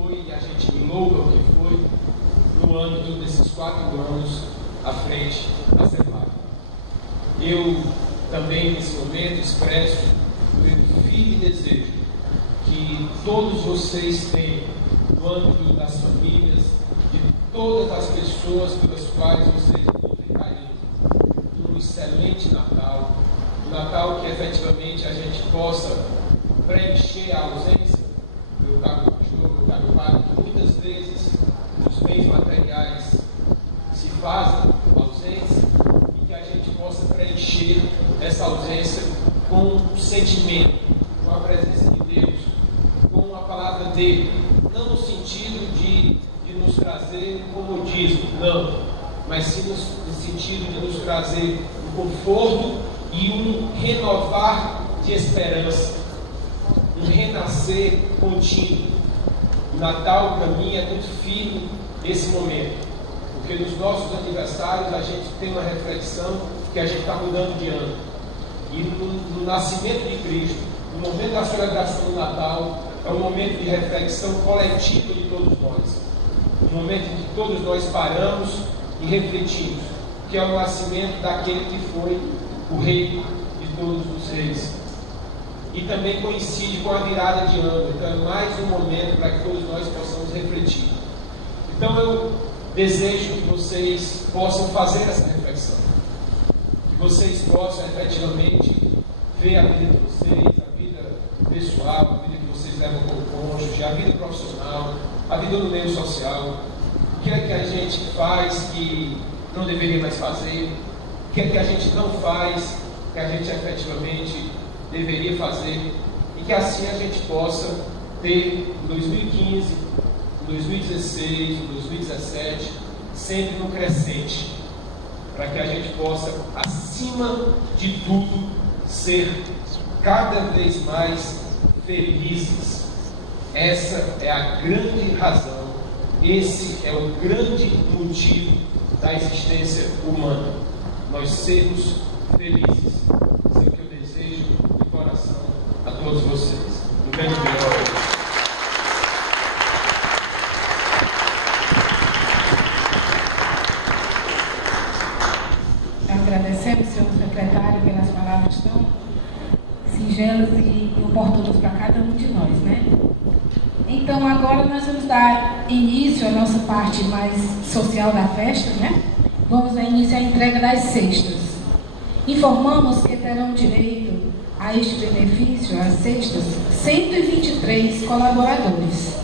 foi, e a gente louva o que foi, no âmbito desses 4 anos à frente da CEPAC. Eu também, nesse momento, expresso o meu firme desejo que todos vocês tenham, no âmbito das famílias, de todas as pessoas pelas quais vocês nutrem carinho, um excelente Natal, um Natal que efetivamente a gente possa preencher a ausência, meu caro pastor, meu caro padre, que muitas vezes os bens materiais se fazem ausência, e que a gente possa preencher essa ausência com um sentimento, com a presença de Deus, com a palavra dele, não no sentido de nos trazer um comodismo, não, mas sim no sentido de nos trazer um conforto e um renovar de esperança, um renascer contínuo. O Natal, para mim, é muito firme esse momento, porque nos nossos aniversários a gente tem uma reflexão que a gente está mudando de ano. E no nascimento de Cristo, no momento da celebração do Natal, é um momento de reflexão coletiva de todos nós. Um momento em que todos nós paramos e refletimos, que é o nascimento daquele que foi o Rei de todos os reis. E também coincide com a virada de ano, então é mais um momento para que todos nós possamos refletir. Então eu desejo que vocês possam fazer essa reflexão, que vocês possam efetivamente ver a vida de vocês, a vida pessoal, a vida que vocês levam como cônjuge, a vida profissional, a vida no meio social, o que é que a gente faz que não deveria mais fazer, o que é que a gente não faz que a gente efetivamente deveria fazer, e que assim a gente possa ter em 2015, em 2016, em 2017, sempre no crescente, para que a gente possa, acima de tudo, ser cada vez mais felizes. Essa é a grande razão, esse é o grande motivo da existência humana, nós sermos felizes. Isso é o que eu desejo de coração a todos vocês. Um grande beijo. Agradecemos, senhor secretário, pelas palavras tão singelas e oportunas para cada um de nós, né? Então, agora nós vamos dar início à nossa parte mais social da festa, né? Vamos dar início à entrega das cestas. Informamos que terão direito a este benefício, as cestas, 123 colaboradores.